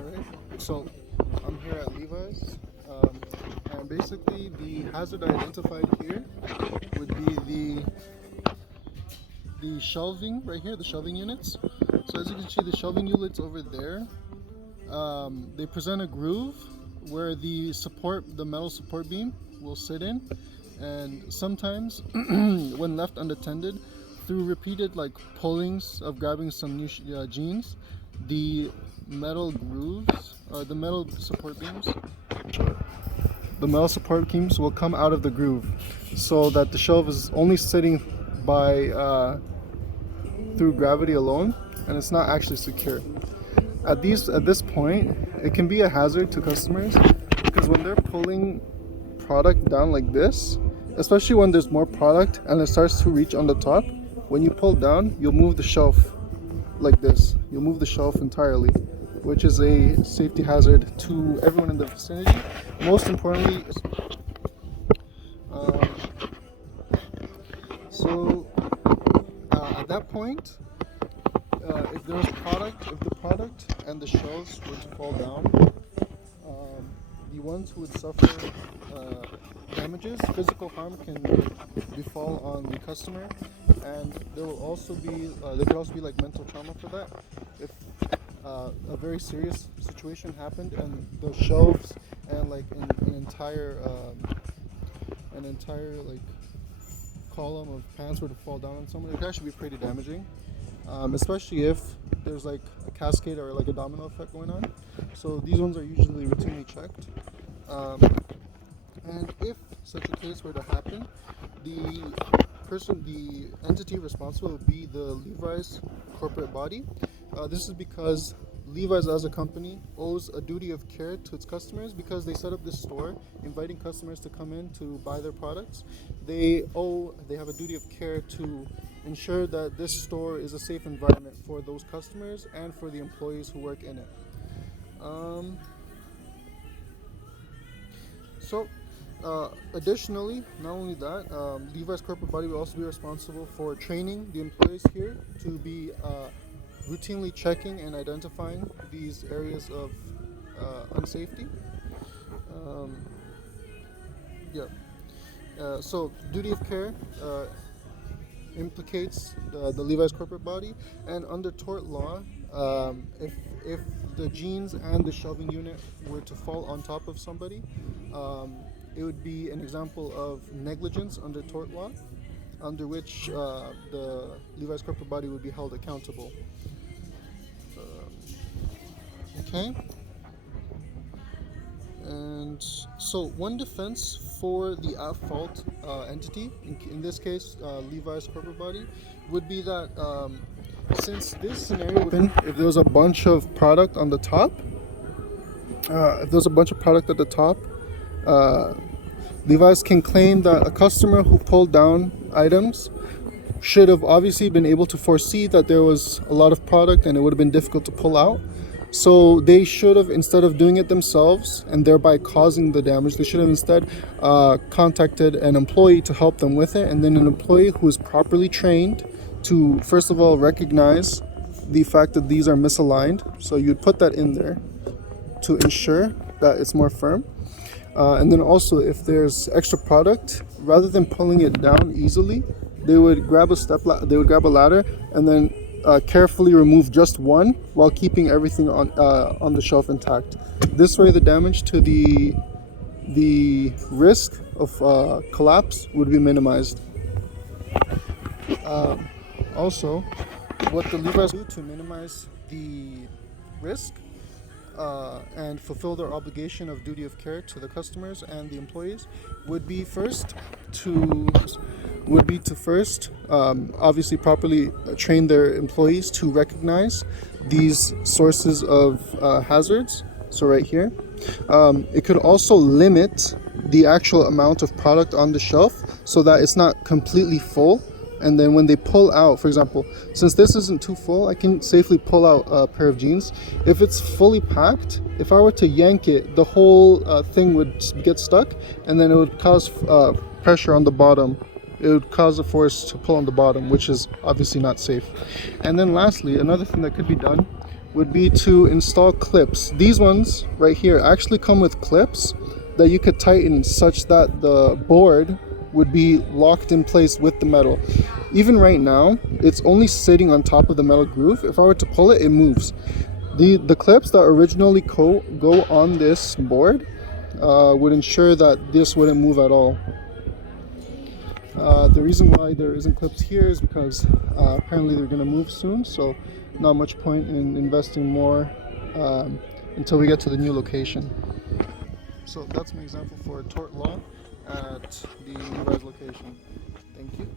Alright, so I'm here at Levi's, and basically the hazard identified here would be the shelving right here, the shelving units. So as you can see, the shelving units over there, they present a groove where the metal support beam will sit in, and sometimes when left unattended, through repeated like pullings of grabbing some new jeans, the metal grooves or the metal support beams will come out of the groove, so that the shelf is only sitting by through gravity alone, and it's not actually secure. At this point, it can be a hazard to customers because when they're pulling product down like this, especially when there's more product and it starts to reach on the top, when you pull down, you'll move the shelf like this. You'll move the shelf entirely, which is a safety hazard to everyone in the vicinity. Most importantly, um, at that point, if the product and the shelves were to fall down, the ones who would suffer damages, physical harm can befall on the customer, and there could also be like mental trauma for that. If a very serious situation happened and the shelves and like an entire like column of pants were to fall down on someone, it could actually be pretty damaging, especially if there's like a cascade or like a domino effect going on. So these ones are usually routinely checked. And if such a case were to happen, the entity responsible would be the Levi's corporate body. This is because Levi's as a company owes a duty of care to its customers because they set up this store inviting customers to come in to buy their products. They have a duty of care to ensure that this store is a safe environment for those customers and for the employees who work in it. Additionally, not only that, Levi's corporate body will also be responsible for training the employees here to be routinely checking and identifying these areas of unsafety. So duty of care implicates the Levi's corporate body, and under tort law, if the jeans and the shelving unit were to fall on top of somebody, it would be an example of negligence under tort law, under which the Levi's corporate body would be held accountable. Okay. And so one defense for the at-fault entity, in this case Levi's corporate body, would be that since this scenario would happen if there was a bunch of product on the top, Levi's can claim that a customer who pulled down items should have obviously been able to foresee that there was a lot of product and it would have been difficult to pull out. So they should have, instead of doing it themselves and thereby causing the damage, they should have instead contacted an employee to help them with it, and then an employee who is properly trained to, first of all, recognize the fact that these are misaligned. So you'd put that in there to ensure that it's more firm. And then also, if there's extra product, rather than pulling it down easily, they would grab a ladder and then carefully remove just one while keeping everything on the shelf intact. This way, the damage to the risk of collapse would be minimized. Also, what the Levi's do to minimize the risk and fulfill their obligation of duty of care to the customers and the employees would be to obviously properly train their employees to recognize these sources of hazards. So right here, it could also limit the actual amount of product on the shelf so that it's not completely full. And then when they pull out, for example, since this isn't too full, I can safely pull out a pair of jeans. If it's fully packed, if I were to yank it, the whole thing would get stuck, and then it would cause pressure on the bottom. It would cause a force to pull on the bottom, which is obviously not safe. And then lastly, another thing that could be done would be to install clips. These ones right here actually come with clips that you could tighten such that the board would be locked in place with the metal. Even right now, it's only sitting on top of the metal groove. If I were to pull it, it moves. The clips that originally go on this board would ensure that this wouldn't move at all. The reason why there isn't clips here is because apparently they're going to move soon, so not much point in investing more until we get to the new location. So that's my example for tort law at the Levi's location. Thank you.